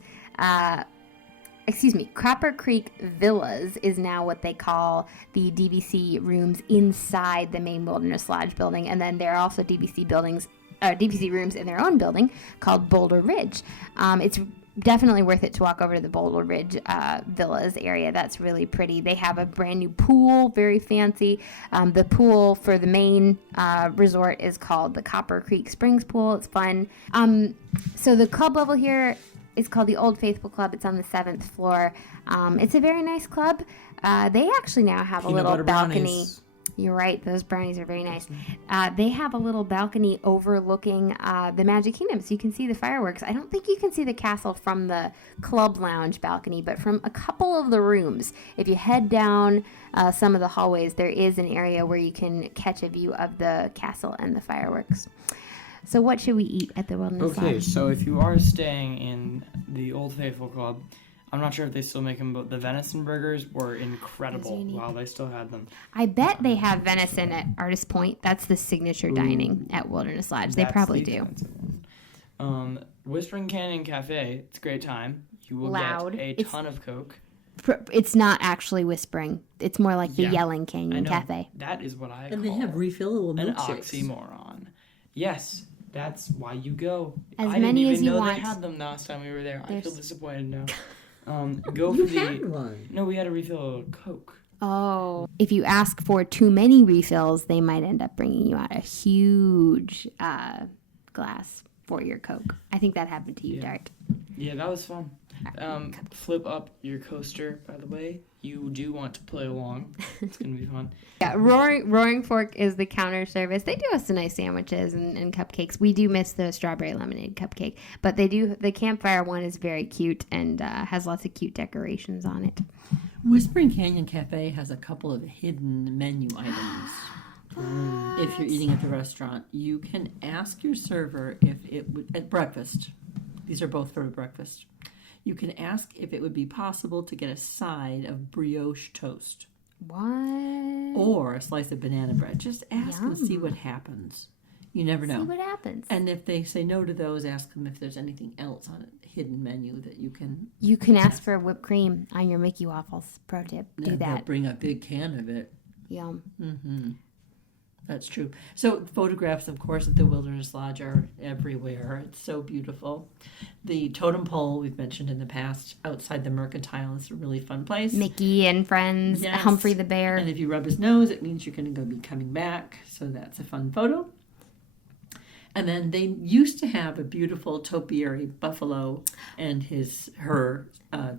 Copper Creek Villas is now what they call the DVC rooms inside the main Wilderness Lodge building. And then there are also DVC buildings DVC rooms in their own building called Boulder Ridge. It's definitely worth it to walk over to the Boulder Ridge Villas area. That's really pretty. They have a brand new pool, very fancy. The pool for the main resort is called the Copper Creek Springs Pool. It's fun. So the club level here is called the Old Faithful Club. It's on the 7th floor. It's a very nice club. They actually now have a little balcony. Brownies. You're right. Those brownies are very nice. They have a little balcony overlooking the Magic Kingdom, so you can see the fireworks. I don't think you can see the castle from the club lounge balcony, but from a couple of the rooms. If you head down some of the hallways, there is an area where you can catch a view of the castle and the fireworks. So what should we eat at the Wilderness Lodge? Okay, so if you are staying in the Old Faithful Club, I'm not sure if they still make them, but the venison burgers were incredible while they still had them. I bet they have venison at Artist Point. That's the signature dining at Wilderness Lodge. They probably do. Whispering Canyon Cafe, it's a great time. You will Loud. get a ton of Coke. It's not actually whispering. It's more like the Yelling Canyon Cafe. That is what I And call they have refillable an milkshakes. oxymoron. Yes, that's why you go. As I many didn't as even you know want. they had them last time we were there. I feel There's- disappointed now. Go for You the... had one. No, we had a refill of Coke. Oh. If you ask for too many refills, they might end up bringing you out a huge glass for your Coke. I think that happened to you, Dart. Yeah, that was fun. Flip up your coaster, by the way. You do want to play along. It's going to be fun. Yeah, Roaring Fork is the counter service. They do have some nice sandwiches and cupcakes. We do miss the strawberry lemonade cupcake, but they do. The campfire one is very cute and has lots of cute decorations on it. Whispering Canyon Cafe has a couple of hidden menu items. If you're eating at the restaurant, you can ask your server if it would, at breakfast. These are both for breakfast. You can ask if it would be possible to get a side of brioche toast. What? Or a slice of banana bread. Just ask and see what happens. You never know. See what happens. And if they say no to those, ask them if there's anything else on a hidden menu that you can. You can ask for whipped cream on your Mickey waffles. Pro tip: do They'll that. bring a big can of it. Yum. Mm-hmm. That's true. So photographs, of course, at the Wilderness Lodge are everywhere. It's so beautiful. The totem pole we've mentioned in the past outside the Mercantile is a really fun place. Mickey and friends. Yes. Humphrey the bear. And if you rub his nose, it means you're going to be coming back. So that's a fun photo. And then they used to have a beautiful topiary buffalo and her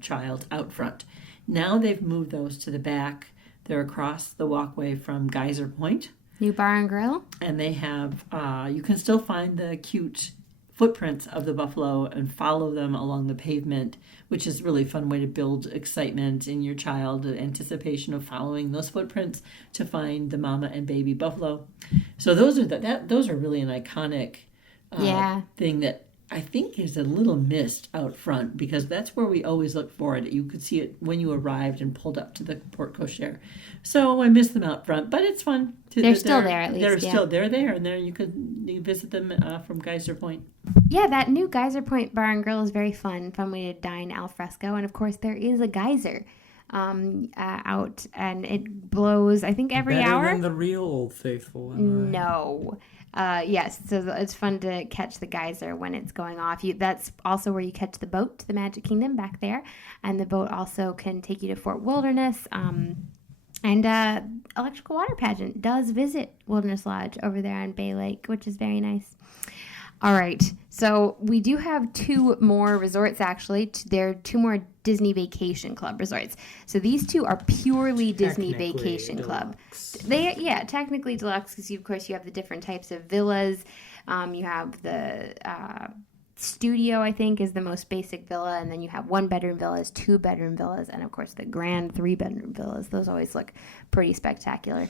child out front. Now they've moved those to the back. They're across the walkway from Geyser Point. New bar and grill. And they have, you can still find the cute footprints of the buffalo and follow them along the pavement, which is a really fun way to build excitement in your child, anticipation of following those footprints to find the mama and baby buffalo. So those are really an iconic thing that I think is a little missed out front, because that's where we always look for it. You could see it when you arrived and pulled up to the Port Cochere. So I missed them out front, but it's fun. They're still there at least. They're there, and there you can visit them from Geyser Point. Yeah, that new Geyser Point Bar and Grill is very fun. Fun way to dine al fresco. And of course, there is a geyser out, and it blows, I think, every hour. Better than the real Old Faithful one, right? No. Yes, so it's fun to catch the geyser when it's going off. That's also where you catch the boat to the Magic Kingdom back there. And the boat also can take you to Fort Wilderness. And Electrical Water Pageant does visit Wilderness Lodge over there on Bay Lake, which is very nice. All right, so we do have two more resorts, actually. There are two more Disney Vacation Club resorts. So these two are purely Disney Vacation Club. Technically deluxe, because of course you have the different types of villas. You have the studio, I think, is the most basic villa, and then you have 1-bedroom villas, 2-bedroom villas, and of course the grand 3-bedroom villas. Those always look pretty spectacular.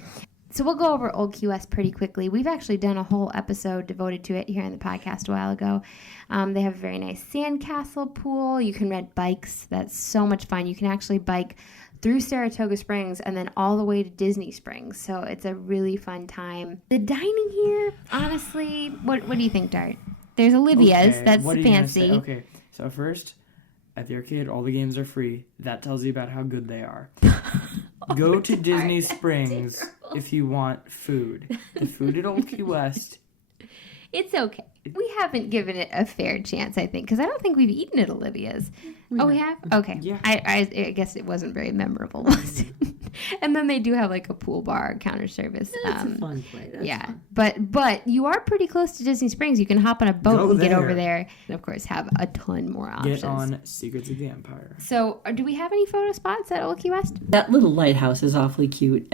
So we'll go over Old Key West pretty quickly. We've actually done a whole episode devoted to it here in the podcast a while ago. They have a very nice sandcastle pool. You can rent bikes. That's so much fun. You can actually bike through Saratoga Springs and then all the way to Disney Springs. So it's a really fun time. The dining here, honestly, what do you think, Dart? There's Olivia's. Okay, that's what are you gonna fancy. say? Okay, so first, at the arcade, all the games are free. That tells you about how good they are. Go to Disney Springs if you want food. The food at Old Key West It's okay. We haven't given it a fair chance, I think, because I don't think we've eaten at Olivia's. We have? Okay. Yeah. I guess it wasn't very memorable, was it? And then they do have like a pool bar counter service. That's a fun play. That's yeah, fun. but you are pretty close to Disney Springs. You can hop on a boat Go and get there. over there, and of course have a ton more options. Get on Secrets of the Empire. So, do we have any photo spots at Old Key West? That little lighthouse is awfully cute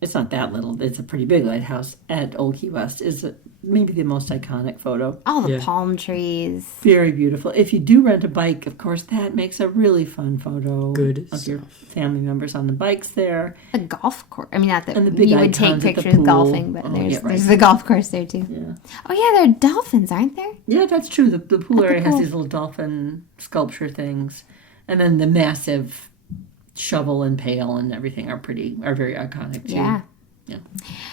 it's not that little, it's a pretty big lighthouse at Old Key West. Is maybe the most iconic photo. All the Yeah. palm trees. Very beautiful. If you do rent a bike, of course, that makes a really fun photo Good of your stuff. family members on the bikes there. The golf course. I mean, not that And the big you would take icons at the pictures pool. golfing, but Oh, there's yeah, right. there's the golf course there too. Yeah, Oh yeah, there are dolphins, aren't there? yeah, that's true. The pool At the area has pool. these little dolphin sculpture things, and then the massive shovel and pail and everything are very iconic too. Yeah. Yeah.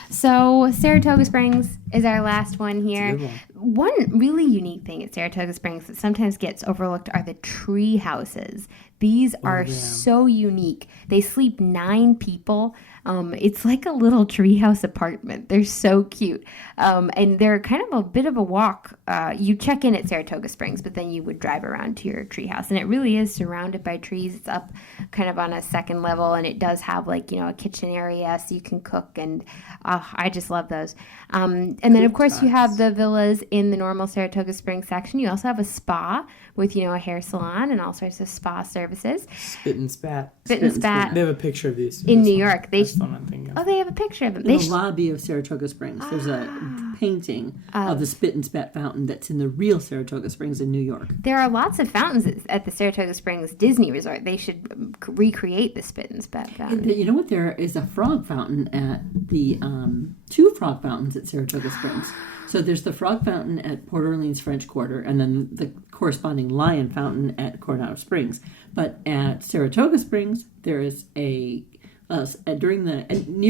So Saratoga Springs is our last one It's a here. good one. One really unique thing at Saratoga Springs that sometimes gets overlooked are the tree houses. These are yeah. so unique. They sleep 9 people. It's like a little treehouse apartment. They're so cute. And they're kind of a bit of a walk. You check in at Saratoga Springs, but then you would drive around to your treehouse. And it really is surrounded by trees. It's up kind of on a second level, and it does have like, a kitchen area so you can cook. And I just love those. And then, of course, you have the villas in the normal Saratoga Springs section. You also have a spa with, a hair salon and all sorts of spa services. Spit and Spat. Spit and Spat They have a picture of these. in New York. That's the one I'm thinking of. Oh, they have a picture of them. In They the lobby of Saratoga Springs, there's a painting of the Spit and Spat fountain that's in the real Saratoga Springs in New York. There are lots of fountains at the Saratoga Springs Disney Resort. They should recreate the Spit and Spat fountain. You know what? There is a frog fountain at the 2 frog fountains at Saratoga Springs. So there's the frog fountain at Port Orleans French Quarter, and then the corresponding lion fountain at Coronado Springs. But at Saratoga Springs, there is near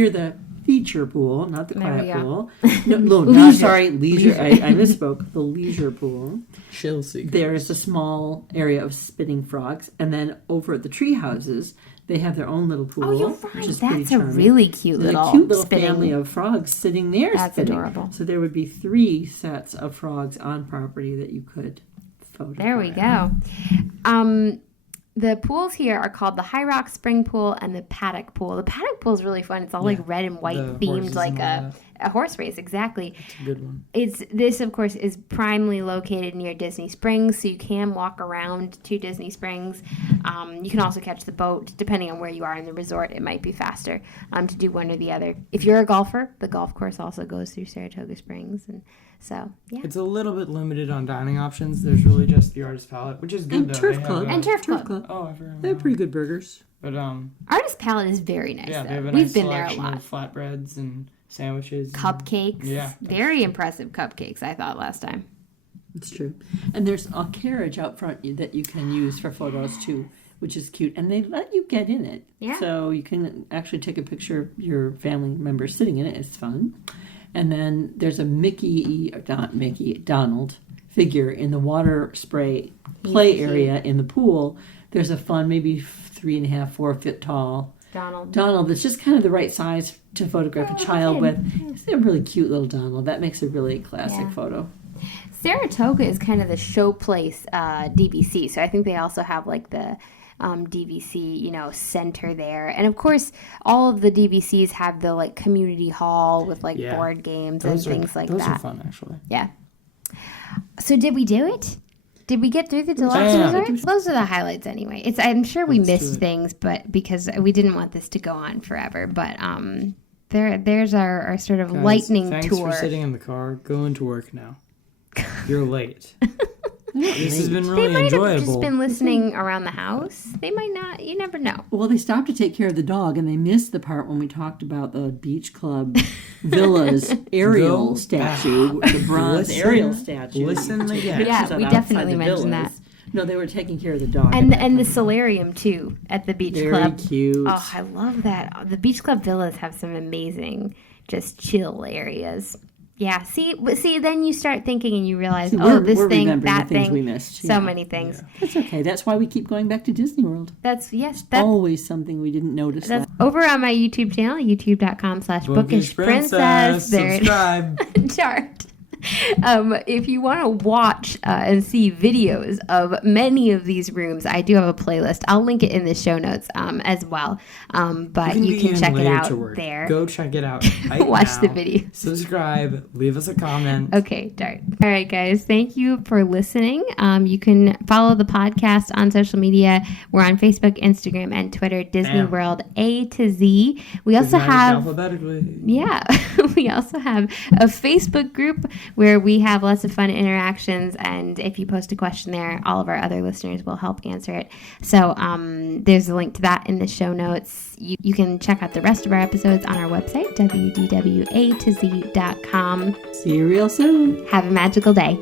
the feature pool, not the There we quiet go. pool. No, Leisure. leisure. I misspoke. The leisure pool. Chill Secrets. There is a small area of spitting frogs, and then over at the tree houses, they have their own little pool. Oh, you're which right. is pretty That's a charming. really cute There's little, a cute little spinning. family of frogs sitting there. That's spinning. adorable. So there would be 3 sets of frogs on property that you could photograph. There we go. The pools here are called the High Rock Spring Pool and the Paddock Pool. The Paddock Pool is really fun. It's all like red and white the horses themed, like and all a horse race. Exactly. It's a good one. This of course is primarily located near Disney Springs, so you can walk around to Disney Springs. You can also catch the boat. Depending on where you are in the resort, it might be faster to do one or the other. If you're a golfer, the golf course also goes through Saratoga Springs, and so yeah. It's a little bit limited on dining options. There's really just the Artist Palette, which is good And though. Turf They have Club. a- And Turf Club. Oh, I forgot. They have pretty good burgers. But Artist Palette is very nice. yeah, though. they have a We've nice been there a selection lot. of flatbreads and sandwiches. Cupcakes. Yeah, Very impressive cupcakes, I thought last time. It's true. And there's a carriage out front that you can use for photos too, which is cute. And they let you get in it. Yeah. So you can actually take a picture of your family member sitting in it. It's fun. And then there's a Donald figure in the water spray play area in the pool. There's a fun, maybe 3.5, 4 foot tall Donald that's just kind of the right size to photograph a child with. It's a really cute little Donald. That makes a really classic photo. Saratoga is kind of the showplace DVC, so I think they also have like the DVC, center there. And of course, all of the DVCs have the like community hall with like board games and things like those that. are fun, actually. Yeah. So did we do it? Did we get through the Deluxe Yeah. Resorts? Those are the highlights anyway. I'm sure we Let's do missed it. things, but because we didn't want this to go on forever. But there's our sort of Guys, lightning thanks tour. for sitting in the car. Going to work now. You're late. This has been They really might have enjoyable. just been listening around the house. They might not. You never know. Well, they stopped to take care of the dog, and they missed the part when we talked about the Beach Club Villa's Ariel Go statue, the bronze Listen- Ariel statue. listen again. Pictures Yeah, of we outside definitely the mentioned villas. No, they were taking care of the dog. And at that and the time. solarium too at the beach Very club. cute. Oh, I love that. The beach club villas have some amazing, just chill areas. Yeah. See. Then you start thinking and you realize, See, oh, we're this thing, remembering that the things thing. we missed. So Yeah. many things. That's okay. That's why we keep going back to Disney World. That's yes. Always something we didn't notice. That's over on my YouTube channel, youtube.com/bookishprincess. There Subscribe. chart. If you want to watch and see videos of many of these rooms, I do have a playlist. I'll link it in the show notes as well. But you can check it out there. Go check it out right Watch now. the video. Subscribe. Leave us a comment. Okay, darn. All right, guys. Thank you for listening. You can follow the podcast on social media. We're on Facebook, Instagram, and Twitter, Disney World A to Z. We also have... alphabetically. Yeah. We also have a Facebook group where we have lots of fun interactions, and if you post a question there, all of our other listeners will help answer it. So there's a link to that in the show notes. You can check out the rest of our episodes on our website, wdwatz.com. See you real soon. Have a magical day.